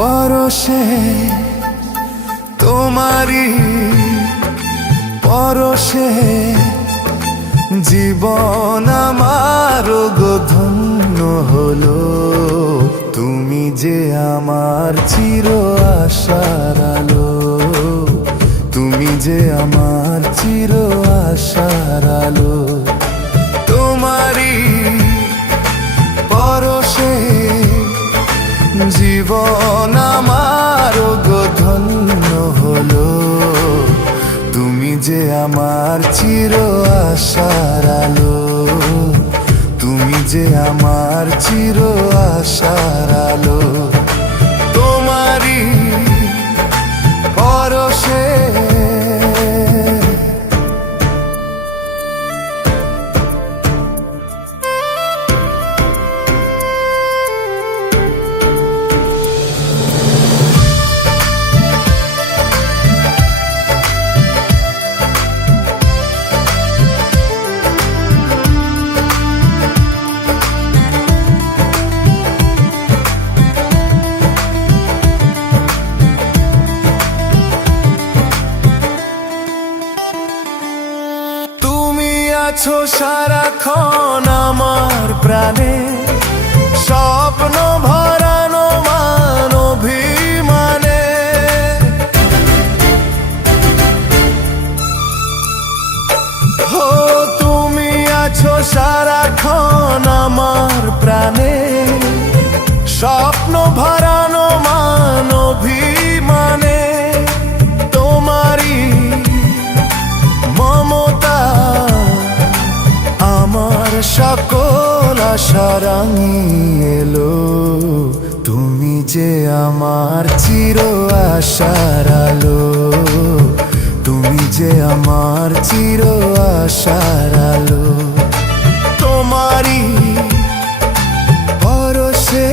পরশে তোমারি পরশে জীবন আমার গো ধন্য হলো। তুমি যে আমার চির আশার আলো, তুমি যে আমার চির আশার আলো। তোমারি পরশে জীবন আমার গো ধন্য হলো। তুমি যে আমার চির আশার আলো, তুমি যে আমার চির আশার আলো। তোমারি পরশে আছো সারাক্ষণ আমার প্রাণে, স্বপ্ন ভরানো মান অভিমানে। হো তুমি আছো সারাক্ষণ আমার প্রাণে, স্বপ্ন ভরানো মান অভিমানে। তোমারি মমতা আমার সকল আশা রাঙিয়ে এলো। তুমি যে আমার চির আশার আলো, তুমি যে আমার চির আশার আলো। তোমারি পরশে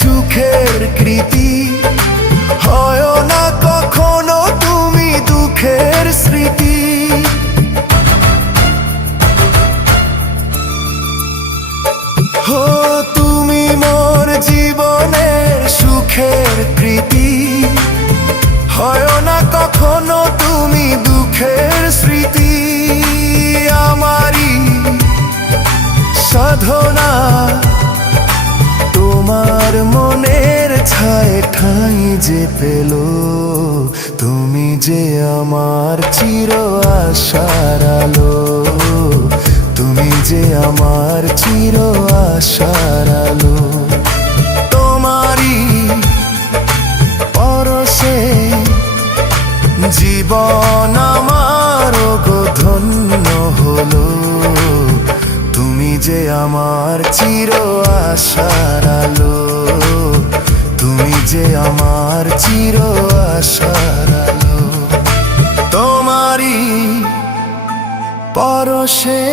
সুখের কৃতি, হয় না কখনো তুমি দুঃখের স্মৃতি। হো তুমি মোর জীবনের সুখের কৃতি, হয় না কখনো তুমি দুঃখের স্মৃতি। আমারি সাধনা তোমার মনের ছায় ঠাঁই যে পেল। তুমি যে আমার চির আশার আলো, তুমি যে আমার চির আশার আলো। তোমারি পরশে জীবন আমার গো ধন্য হলো। তুমি যে আমার চির আশার আলো, তুমি যে আমার চির আশার আলো। তোমারি পরশে